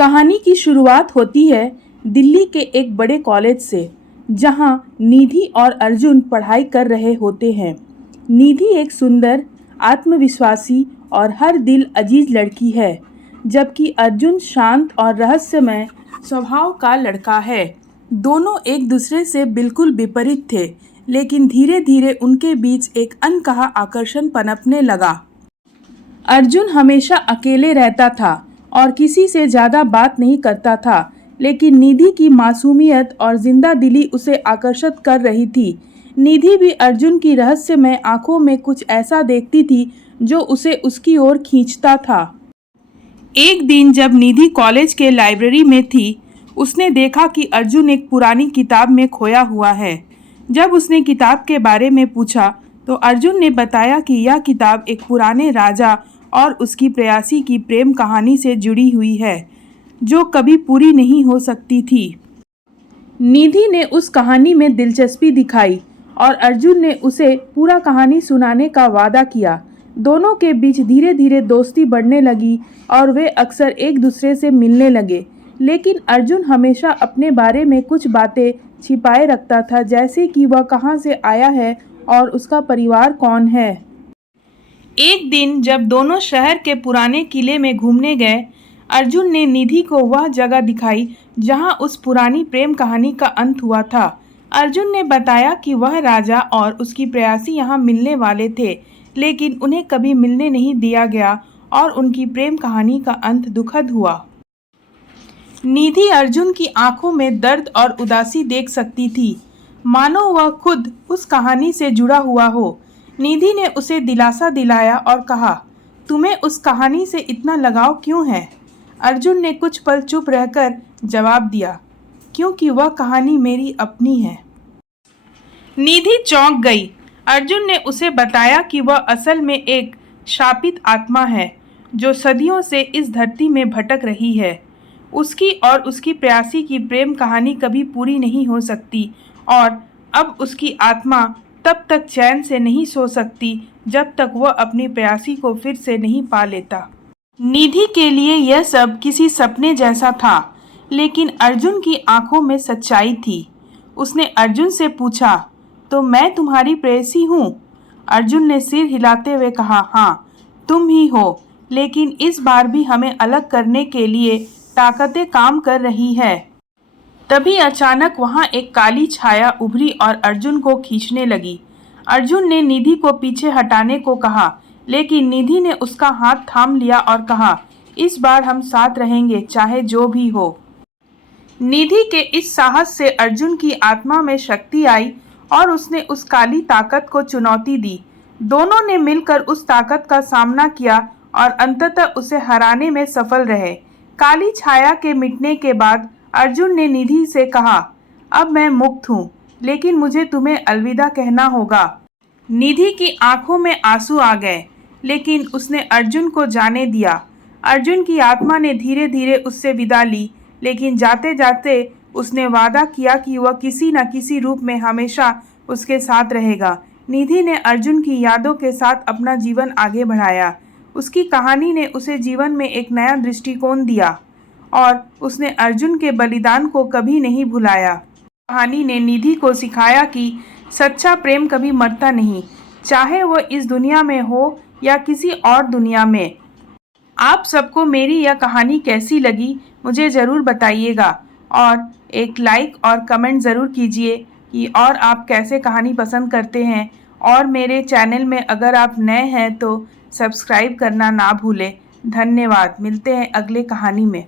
कहानी की शुरुआत होती है दिल्ली के एक बड़े कॉलेज से, जहां निधि और अर्जुन पढ़ाई कर रहे होते हैं। निधि एक सुंदर, आत्मविश्वासी और हर दिल अजीज लड़की है, जबकि अर्जुन शांत और रहस्यमय स्वभाव का लड़का है। दोनों एक दूसरे से बिल्कुल विपरीत थे, लेकिन धीरे धीरे उनके बीच एक अनकहा आकर्षण पनपने लगा। अर्जुन हमेशा अकेले रहता था और किसी से ज़्यादा बात नहीं करता था, लेकिन निधि की मासूमियत और जिंदा दिली उसे आकर्षित कर रही थी। निधि भी अर्जुन की रहस्यमय आंखों में कुछ ऐसा देखती थी जो उसे उसकी ओर खींचता था। एक दिन जब निधि कॉलेज के लाइब्रेरी में थी, उसने देखा कि अर्जुन एक पुरानी किताब में खोया हुआ है। जब उसने किताब के बारे में पूछा तो अर्जुन ने बताया कि यह किताब एक पुराने राजा और उसकी प्रेयसी की प्रेम कहानी से जुड़ी हुई है, जो कभी पूरी नहीं हो सकती थी। निधि ने उस कहानी में दिलचस्पी दिखाई और अर्जुन ने उसे पूरा कहानी सुनाने का वादा किया। दोनों के बीच धीरे धीरे दोस्ती बढ़ने लगी और वे अक्सर एक दूसरे से मिलने लगे, लेकिन अर्जुन हमेशा अपने बारे में कुछ बातें छिपाए रखता था, जैसे कि वह कहाँ से आया है और उसका परिवार कौन है। एक दिन जब दोनों शहर के पुराने किले में घूमने गए, अर्जुन ने निधि को वह जगह दिखाई जहां उस पुरानी प्रेम कहानी का अंत हुआ था। अर्जुन ने बताया कि वह राजा और उसकी प्रेयसी यहां मिलने वाले थे, लेकिन उन्हें कभी मिलने नहीं दिया गया और उनकी प्रेम कहानी का अंत दुखद हुआ। निधि अर्जुन की आंखों में दर्द और उदासी देख सकती थी, मानो वह खुद उस कहानी से जुड़ा हुआ हो। निधि ने उसे दिलासा दिलाया और कहा, तुम्हें उस कहानी से इतना लगाव क्यों है? अर्जुन ने कुछ पल चुप रहकर जवाब दिया, क्योंकि वह कहानी मेरी अपनी है। निधि चौंक गई। अर्जुन ने उसे बताया कि वह असल में एक शापित आत्मा है, जो सदियों से इस धरती में भटक रही है। उसकी और उसकी प्रेयसी की प्रेम कहानी कभी पूरी नहीं हो सकती और अब उसकी आत्मा तब तक चैन से नहीं सो सकती जब तक वह अपनी प्रेयसी को फिर से नहीं पा लेता। निधि के लिए यह सब किसी सपने जैसा था, लेकिन अर्जुन की आंखों में सच्चाई थी। उसने अर्जुन से पूछा, तो मैं तुम्हारी प्रेयसी हूँ? अर्जुन ने सिर हिलाते हुए कहा, हाँ, तुम ही हो, लेकिन इस बार भी हमें अलग करने के लिए ताकतें काम कर रही है। तभी अचानक वहां एक काली छाया उभरी और अर्जुन को खींचने लगी। अर्जुन ने निधि को पीछे हटाने को कहा, लेकिन निधि ने उसका हाथ थाम लिया और कहा, इस बार हम साथ रहेंगे, चाहे जो भी हो। निधि के इस साहस से अर्जुन की आत्मा में शक्ति आई और उसने उस काली ताकत को चुनौती दी। दोनों ने मिलकर उस ताकत का सामना किया और अंततः उसे हराने में सफल रहे। काली छाया के मिटने के बाद अर्जुन ने निधि से कहा, अब मैं मुक्त हूँ, लेकिन मुझे तुम्हें अलविदा कहना होगा। निधि की आंखों में आंसू आ गए, लेकिन उसने अर्जुन को जाने दिया। अर्जुन की आत्मा ने धीरे धीरे उससे विदा ली, लेकिन जाते जाते उसने वादा किया कि वह किसी न किसी रूप में हमेशा उसके साथ रहेगा। निधि ने अर्जुन की यादों के साथ अपना जीवन आगे बढ़ाया। उसकी कहानी ने उसे जीवन में एक नया दृष्टिकोण दिया और उसने अर्जुन के बलिदान को कभी नहीं भुलाया। कहानी ने निधि को सिखाया कि सच्चा प्रेम कभी मरता नहीं, चाहे वह इस दुनिया में हो या किसी और दुनिया में। आप सबको मेरी यह कहानी कैसी लगी मुझे ज़रूर बताइएगा और एक लाइक और कमेंट ज़रूर कीजिए कि और आप कैसे कहानी पसंद करते हैं। और मेरे चैनल में अगर आप नए हैं तो सब्सक्राइब करना ना भूलें। धन्यवाद। मिलते हैं अगले कहानी में।